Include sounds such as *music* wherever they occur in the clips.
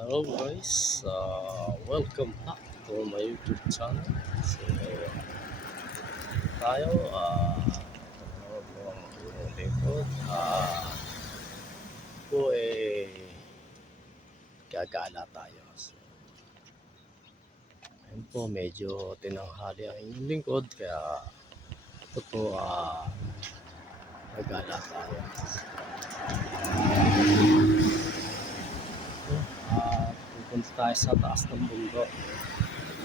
Hello guys, uh, welcome back to my YouTube channel. So, tayo, uh, ang inyong lingkod. Ah, po eh, gagala tayo. So, ayun po, medyo tinanghali ang inyong lingkod, kaya ito po, ah, gagala tayo. Ah, pupunta tayo sa taas ng mundo.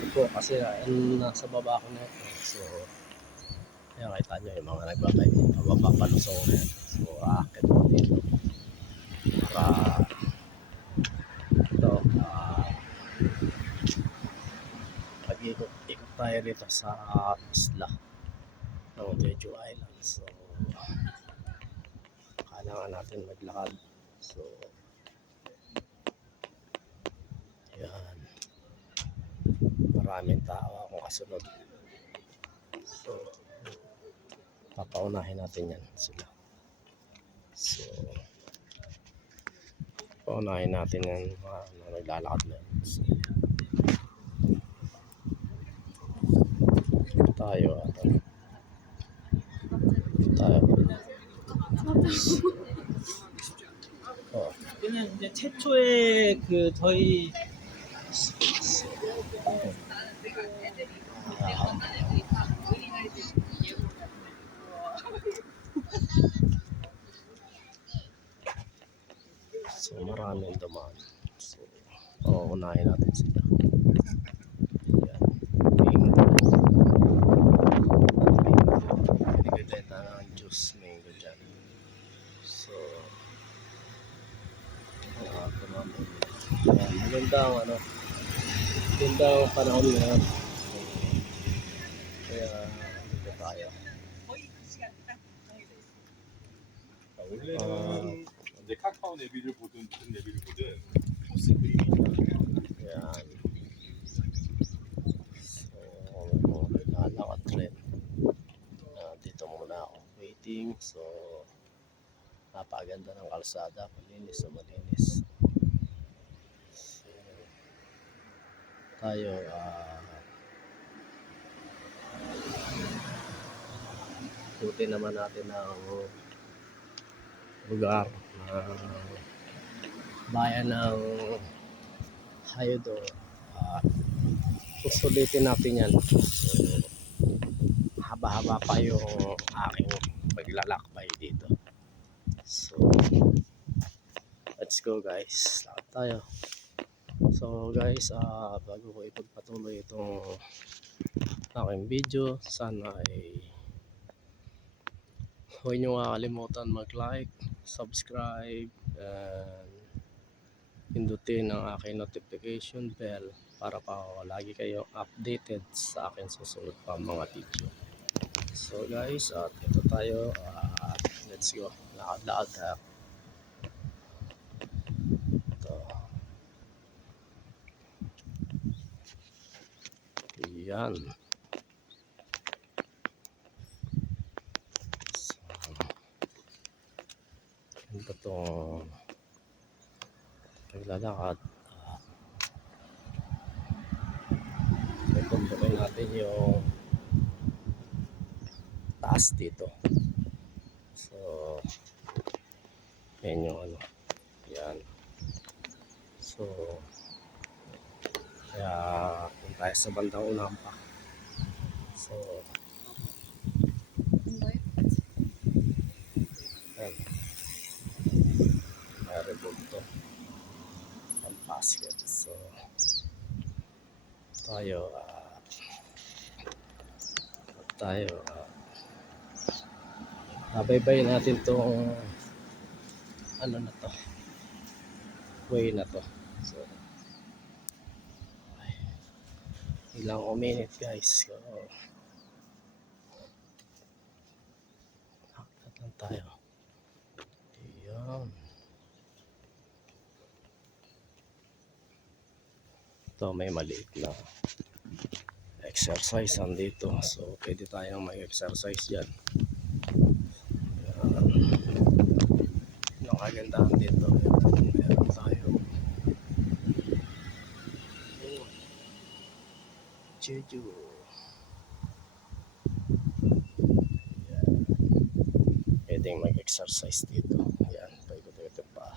Ito po, kasi ah, yun, nasa baba ko na ito. So, kaya kita nyo yung mga nagbabay, mapapalusong na yan. So, aakit po dito. Para, ito, ah, pag-ikot ikot tayo dito sa isla ng Jeju Island. So, kailangan natin maglakad. So, Yan. Maraming tao akong kasunod. So, papaunahin natin yan sila. So, paunahin natin yan mga ano, naglalakad na yan. So, tayo at ano, tayo. *laughs* 어, 여기는 이제 최초의 그 저희 Yan. Maganda ang ano. Maganda ang panahon ngayon. So, kaya, dito tayo. 아, 원래는 아. 이제 카카오 내비를 보든 무슨 내비를 보든 코스 그림이잖아요. Yan. So, ano, naglalakad rin. Ah, dito muna ako waiting. So, napaganda ng kalsada. Malinis na malinis. Tayo, ah, buti naman natin ang lugar na bayan ng Hayodo. Uh, susulitin natin yan. Haba-haba pa yung aking paglalakbay dito. So, let's go guys. Lakad tayo. So guys, ah bago ko ipagpatuloy itong aking video, sana ay huwag nyo kakalimutan mag-like, subscribe, and pindutin ang aking notification bell para pa lagi kayong updated sa aking susunod pa mga video. So guys, at ito tayo. at let's go. Lakad-lakad tayo. Ito. Yan. So, ano ba itong naglalakad. Uh, Tutukin natin yung taas dito. So, yan yung ano. Yan. So, kaya tayo sa bandang unahan pa. So, yan. Meron to ang basket. So, tayo, ah, tayo, ah, nabaybayin natin tong ano na to, way na to. So, ay, ilang minute guys. So, hakot lang tayo. Ayan. Ito may maliit na exercise andito. So, pwede tayong mag-exercise dyan. Ayan. Ang kagandahan dito, ito, meron tayo Jeju. Yan. Pwedeng mag-exercise dito. Yan, paikot-ikot pa.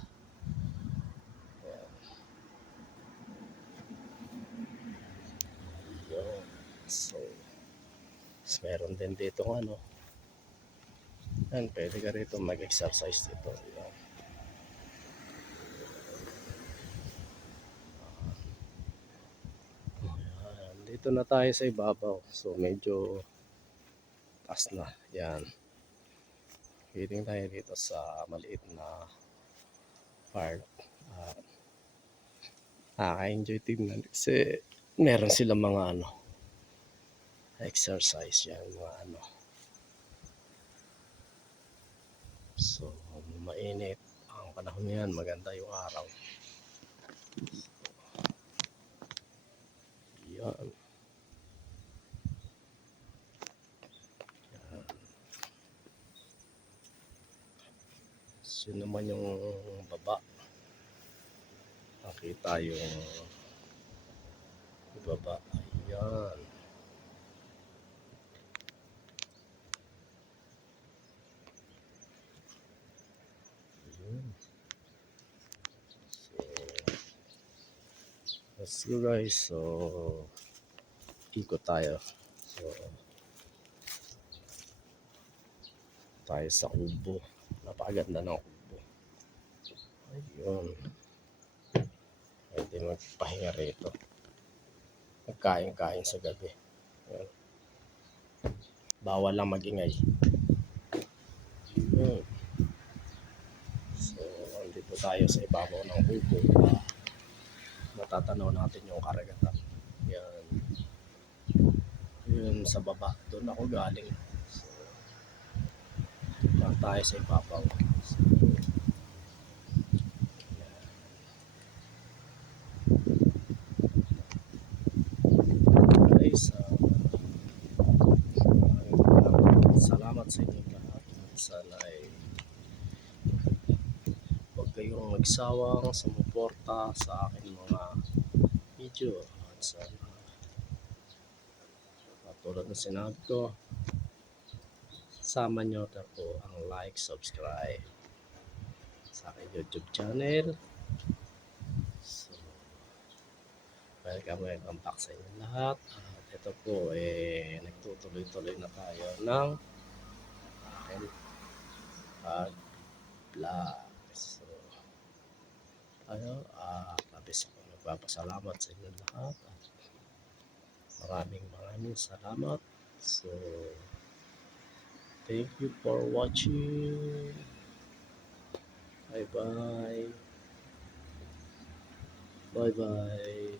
Yan. Yun. So, meron din dito ano. Yan, pwede ka rito mag-exercise dito. Yan. Ayan, dito na tayo sa ibabaw. So medyo taas na. Yan. Waiting tayo dito sa maliit na park. Uh, Nakaka-enjoy tingnan kasi meron silang mga ano exercise yan mga ano. So mainit ang panahon yan maganda yung araw. Yan. Yan. So, yun naman yung baba. Nakita yung baba. Ayan. Let's go guys. So, ikot tayo. So, tayo sa kubo. Napakaganda ng kubo. Ayun. Pwede magpahinga rito. Magkain-kain sa gabi. Ayun. Bawal lang magingay. Ayun. So, andito tayo sa ibabaw ng. Ah, matatanaw natin yung karagatan. Yan. Yun sa baba. Doon ako galing. So, lang tayo sa ibabaw. So, yan. Maraming salamat sa inyo lahat. Sana ay huwag kayong magsawang sumuporta sa akin mga video. At sana katulad ng sinabi ko sama nyo na po ang like, subscribe sa aking YouTube channel. So welcome welcome back sa inyo lahat. at ito po eh nagtutuloy-tuloy na tayo ng aking pag vlog so tayo ah labis ako nagpapasalamat sa inyo lahat. At maraming maraming salamat. So thank you for watching. Bye bye bye bye